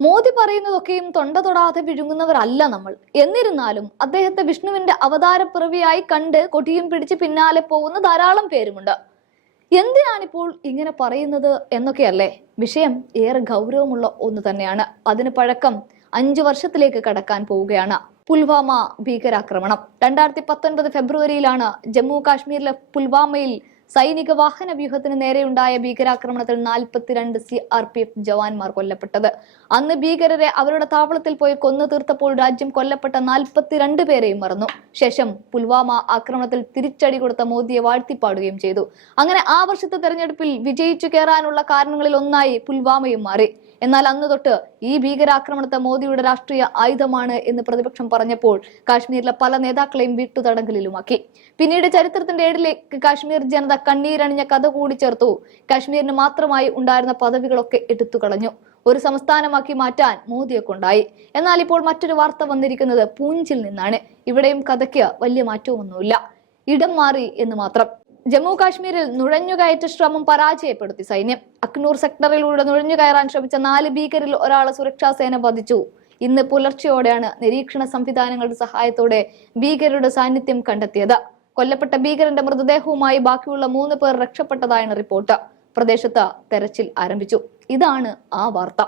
മോദി പറയുന്നതൊക്കെയും തൊണ്ട തൊടാതെ വിഴുങ്ങുന്നവരല്ല നമ്മൾ. എന്നിരുന്നാലും അദ്ദേഹത്തെ വിഷ്ണുവിന്റെ അവതാരപ്പിറവിയായി കണ്ട് കൊടിയും പിടിച്ച് പിന്നാലെ പോകുന്ന ധാരാളം പേരുമുണ്ട്. എന്തിനാണിപ്പോൾ ഇങ്ങനെ പറയുന്നത് എന്നൊക്കെയല്ലേ? വിഷയം ഏറെ ഗൗരവമുള്ള ഒന്ന് തന്നെയാണ്. അതിന് പഴക്കം അഞ്ചു വർഷത്തിലേക്ക് കടക്കാൻ പോവുകയാണ് പുൽവാമ ഭീകരാക്രമണം. രണ്ടായിരത്തി പത്തൊൻപത് ഫെബ്രുവരിയിലാണ് ജമ്മു കാശ്മീരിലെ പുൽവാമയിൽ സൈനിക വാഹന വ്യൂഹത്തിന് നേരെയുണ്ടായ ഭീകരാക്രമണത്തിൽ നാൽപ്പത്തിരണ്ട് സി ആർ പി എഫ് ജവാന്മാർ കൊല്ലപ്പെട്ടത്. അന്ന് ഭീകരരെ അവരുടെ താവളത്തിൽ പോയി കൊന്നു തീർത്തപ്പോൾ രാജ്യം കൊല്ലപ്പെട്ട നാൽപ്പത്തിരണ്ട് പേരെയും മറന്നു. ശേഷം പുൽവാമ ആക്രമണത്തിൽ തിരിച്ചടി കൊടുത്ത മോദിയെ വാഴ്ത്തിപ്പാടുകയും ചെയ്തു. അങ്ങനെ ആ വർഷത്തെ തെരഞ്ഞെടുപ്പിൽ വിജയിച്ചു കയറാനുള്ള കാരണങ്ങളിൽ ഒന്നായി പുൽവാമയും മാറി. എന്നാൽ അന്ന് തൊട്ട് ഈ ഭീകരാക്രമണത്തെ മോദിയുടെ രാഷ്ട്രീയ ആയുധമാണ് എന്ന് പ്രതിപക്ഷം പറഞ്ഞപ്പോൾ കാശ്മീരിലെ പല നേതാക്കളെയും വീട്ടുതടങ്കലിലുമാക്കി. പിന്നീട് ചരിത്രത്തിന്റെ ഏടിലേക്ക് കാശ്മീർ ജനത കണ്ണീരണിഞ്ഞ കഥ കൂടി ചേർത്തു. കാശ്മീരിന് മാത്രമായി ഉണ്ടായിരുന്ന പദവികളൊക്കെ എടുത്തു കളഞ്ഞു. ഒരു സംസ്ഥാനമാക്കി മാറ്റാൻ മോദിയെ കൊണ്ടായി എന്നാൽ ഇപ്പോൾ മറ്റൊരു വാർത്ത വന്നിരിക്കുന്നത് പൂഞ്ചിൽ നിന്നാണ്. ഇവിടെയും കഥയ്ക്ക് വലിയ മാറ്റമൊന്നുമില്ല. ഇടം മാറി എന്ന് മാത്രം. ജമ്മു കാശ്മീരിൽ നുഴഞ്ഞുകയറ്റ ശ്രമം പരാജയപ്പെടുത്തി സൈന്യം. അക്നൂർ സെക്ടറിലൂടെ നുഴഞ്ഞു കയറാൻ ശ്രമിച്ച നാല് ഭീകരിൽ ഒരാളെ സുരക്ഷാ സേന വധിച്ചു. ഇന്ന് പുലർച്ചെയോടെയാണ് നിരീക്ഷണ സംവിധാനങ്ങളുടെ സഹായത്തോടെ ഭീകരരുടെ സാന്നിധ്യം കണ്ടെത്തിയത്. കൊല്ലപ്പെട്ട ഭീകരന്റെ മൃതദേഹവുമായി ബാക്കിയുള്ള മൂന്ന് പേർ രക്ഷപ്പെട്ടതായാണ് റിപ്പോർട്ട്. പ്രദേശത്ത് തെരച്ചിൽ ആരംഭിച്ചു. ഇതാണ് ആ വാർത്ത.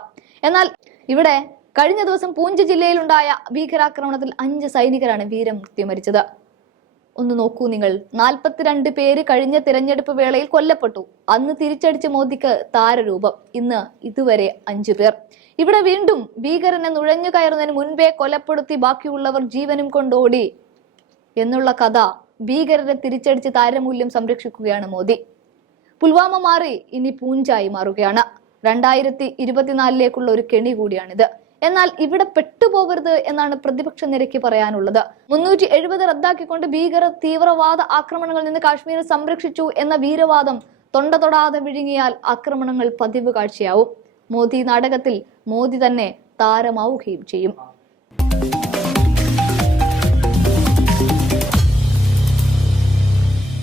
എന്നാൽ ഇവിടെ കഴിഞ്ഞ ദിവസം പൂഞ്ച് ജില്ലയിലുണ്ടായ ഭീകരാക്രമണത്തിൽ അഞ്ച് സൈനികരാണ് വീരമൃത്യു മരിച്ചത് ഒന്ന് നോക്കൂ നിങ്ങൾ. നാൽപ്പത്തിരണ്ട് പേര് കഴിഞ്ഞ തിരഞ്ഞെടുപ്പ് വേളയിൽ കൊല്ലപ്പെട്ടു. അന്ന് തിരിച്ചടിച്ച മോദിക്ക് താരരൂപം. ഇന്ന് ഇതുവരെ അഞ്ചു പേർ. ഇവിടെ വീണ്ടും ഭീകരനെ നുഴഞ്ഞു കയറുന്നതിന് മുൻപേ കൊലപ്പെടുത്തി ബാക്കിയുള്ളവർ ജീവനും കൊണ്ടോടി എന്നുള്ള കഥ ഭീകരരെ തിരിച്ചടിച്ച് താരമൂല്യം സംരക്ഷിക്കുകയാണ് മോദി. പുൽവാമ മാറി ഇനി പൂഞ്ചായി മാറുകയാണ്. രണ്ടായിരത്തി ഇരുപത്തിനാലിലേക്കുള്ള ഒരു കെണി കൂടിയാണിത്. എന്നാൽ ഇവിടെ പെട്ടുപോകരുത് എന്നാണ് പ്രതിപക്ഷ നിരക്ക് പറയാനുള്ളത്. മുന്നൂറ്റി എഴുപത് റദ്ദാക്കിക്കൊണ്ട് ഭീകര തീവ്രവാദ ആക്രമണങ്ങളിൽ നിന്ന് കാശ്മീർ സംരക്ഷിച്ചു എന്ന വീരവാദം തൊണ്ട തൊടാതെ വിഴുങ്ങിയാൽ ആക്രമണങ്ങൾ പതിവ് കാഴ്ചയാവും. മോദി നാടകത്തിൽ മോദി തന്നെ താരമാവുകയും ചെയ്യും.